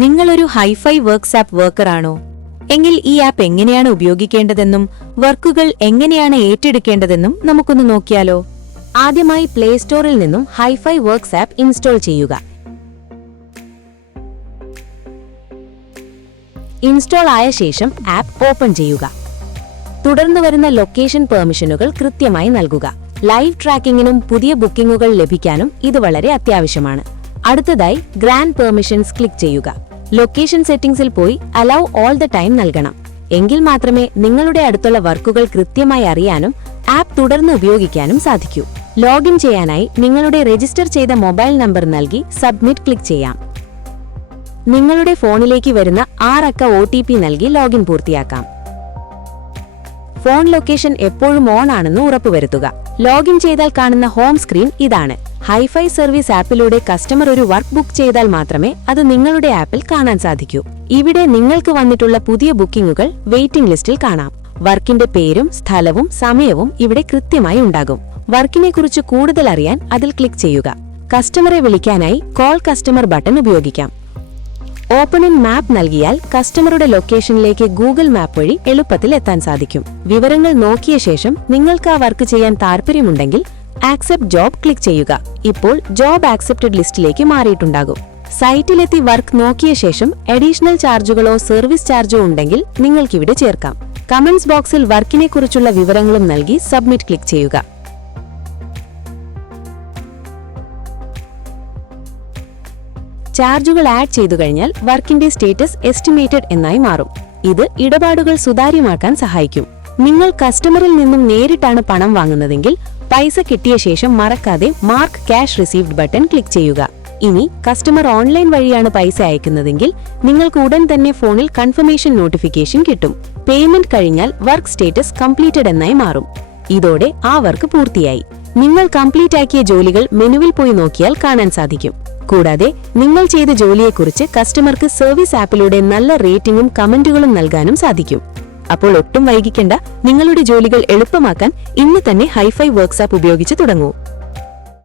നിങ്ങളൊരു hi-fi works app വർക്കറാണോ? എങ്കിൽ ഈ ആപ്പ് എങ്ങനെയാണ് ഉപയോഗിക്കേണ്ടതെന്നും വർക്കുകൾ എങ്ങനെയാണ് ഏറ്റെടുക്കേണ്ടതെന്നും നമുക്കൊന്ന് നോക്കിയാലോ. ആദ്യമായി പ്ലേ സ്റ്റോറിൽ നിന്നും ഹൈഫൈ വർക്ക്സ് ആപ്പ് ഇൻസ്റ്റാൾ ചെയ്യുക. ഇൻസ്റ്റാൾ ആയ ശേഷം ആപ്പ് ഓപ്പൺ ചെയ്യുക. തുടർന്ന് വരുന്ന ലൊക്കേഷൻ പെർമിഷനുകൾ കൃത്യമായി നൽകുക. ലൈവ് ട്രാക്കിംഗിനും പുതിയ ബുക്കിംഗുകൾ ലഭിക്കാനും ഇത് വളരെ അത്യാവശ്യമാണ്. അടുത്തതായി ഗ്രാൻഡ് പെർമിഷൻസ് ക്ലിക്ക് ചെയ്യുക. ലൊക്കേഷൻ സെറ്റിംഗ്സിൽ പോയി അലൗ ഓൾ ദ ടൈം നൽകണം. എങ്കിൽ മാത്രമേ നിങ്ങളുടെ അടുത്തുള്ള വർക്കുകൾ കൃത്യമായി അറിയാനും ആപ്പ് തുടർന്ന് ഉപയോഗിക്കാനും സാധിക്കൂ. ലോഗിൻ ചെയ്യാനായി നിങ്ങളുടെ രജിസ്റ്റർ ചെയ്ത മൊബൈൽ നമ്പർ നൽകി സബ്മിറ്റ് ക്ലിക്ക് ചെയ്യാം. നിങ്ങളുടെ ഫോണിലേക്ക് വരുന്ന 6 അക്ക OTP നൽകി ലോഗിൻ പൂർത്തിയാക്കാം. ഫോൺ ലൊക്കേഷൻ എപ്പോഴും ഓൺ ആണെന്ന് ഉറപ്പുവരുത്തുക. ലോഗിൻ ചെയ്താൽ കാണുന്ന ഹോം സ്ക്രീൻ ഇതാണ്. ഹൈഫൈ സർവീസ് ആപ്പിലൂടെ കസ്റ്റമർ ഒരു വർക്ക് ബുക്ക് ചെയ്താൽ മാത്രമേ അത് നിങ്ങളുടെ ആപ്പിൽ കാണാൻ സാധിക്കൂ. ഇവിടെ നിങ്ങൾക്ക് വന്നിട്ടുള്ള പുതിയ ബുക്കിംഗുകൾ വെയിറ്റിംഗ് ലിസ്റ്റിൽ കാണാം. വർക്കിന്റെ പേരും സ്ഥലവും സമയവും ഇവിടെ കൃത്യമായി ഉണ്ടാകും. വർക്കിനെ കുറിച്ച് കൂടുതൽ അറിയാൻ അതിൽ ക്ലിക്ക് ചെയ്യുക. കസ്റ്റമറെ വിളിക്കാനായി കോൾ കസ്റ്റമർ ബട്ടൺ ഉപയോഗിക്കാം. ഓപ്പൺ ഇൻ മാപ്പ് നൽകിയാൽ കസ്റ്റമറുടെ ലൊക്കേഷനിലേക്ക് ഗൂഗിൾ മാപ്പ് വഴി എളുപ്പത്തിൽ എത്താൻ സാധിക്കും. വിവരങ്ങൾ നോക്കിയ ശേഷം നിങ്ങൾക്ക് ആ വർക്ക് ചെയ്യാൻ താൽപ്പര്യമുണ്ടെങ്കിൽ ആക്സെപ്റ്റ് ജോബ് ക്ലിക്ക് ചെയ്യുക. ഇപ്പോൾ ജോബ് ആക്സെപ്റ്റഡ് ലിസ്റ്റിലേക്ക് മാറിയിട്ടുണ്ടാകും. സൈറ്റിലെത്തി വർക്ക് നോക്കിയ ശേഷം അഡീഷണൽ ചാർജുകളോ സർവീസ് ചാർജോ ഉണ്ടെങ്കിൽ നിങ്ങൾക്കിവിടെ ചേർക്കാം. കമന്റ്സ് ബോക്സിൽ വർക്കിനെ കുറിച്ചുള്ള വിവരങ്ങളും നൽകി സബ്മിറ്റ് ക്ലിക്ക് ചെയ്യുക. ചാർജുകൾ ആഡ് ചെയ്തു കഴിഞ്ഞാൽ വർക്കിന്റെ സ്റ്റേറ്റസ് എസ്റ്റിമേറ്റഡ് എന്നായി മാറും. ഇത് ഇടപാടുകൾ സുതാര്യമാക്കാൻ സഹായിക്കും. നിങ്ങൾ കസ്റ്റമറിൽ നിന്നും നേരിട്ടാണ് പണം വാങ്ങുന്നതെങ്കിൽ പൈസ കിട്ടിയ ശേഷം മറക്കാതെ mark cash received button click ചെയ്യുക. ഇനി കസ്റ്റമർ ഓൺലൈൻ വഴിയാണ് പൈസ അയക്കുന്നതെങ്കിൽ നിങ്ങൾക്ക് ഉടൻ തന്നെ ഫോണിൽ കൺഫർമേഷൻ നോട്ടിഫിക്കേഷൻ കിട്ടും. പേയ്മെന്റ് കഴിഞ്ഞാൽ വർക്ക് സ്റ്റേറ്റസ് കംപ്ലീറ്റഡ് എന്നായി മാറും. ഇതോടെ ആ വർക്ക് പൂർത്തിയായി. നിങ്ങൾ കംപ്ലീറ്റ് ആക്കിയ ജോലികൾ മെനുവിൽ പോയി നോക്കിയാൽ കാണാൻ സാധിക്കും. കൂടാതെ നിങ്ങൾ ചെയ്ത ജോലിയെക്കുറിച്ച് കസ്റ്റമർക്ക് സർവീസ് ആപ്പിലൂടെ നല്ല റേറ്റിംഗും കമന്റുകളും നൽകാനും സാധിക്കും. അപ്പോൾ ഒട്ടും വൈകിക്കേണ്ട, നിങ്ങളുടെ ജോലികൾ എളുപ്പമാക്കാൻ ഇന്ന് തന്നെ ഹൈഫൈ വർക്ക്സ് ആപ്പ് ഉപയോഗിച്ച് തുടങ്ങൂ.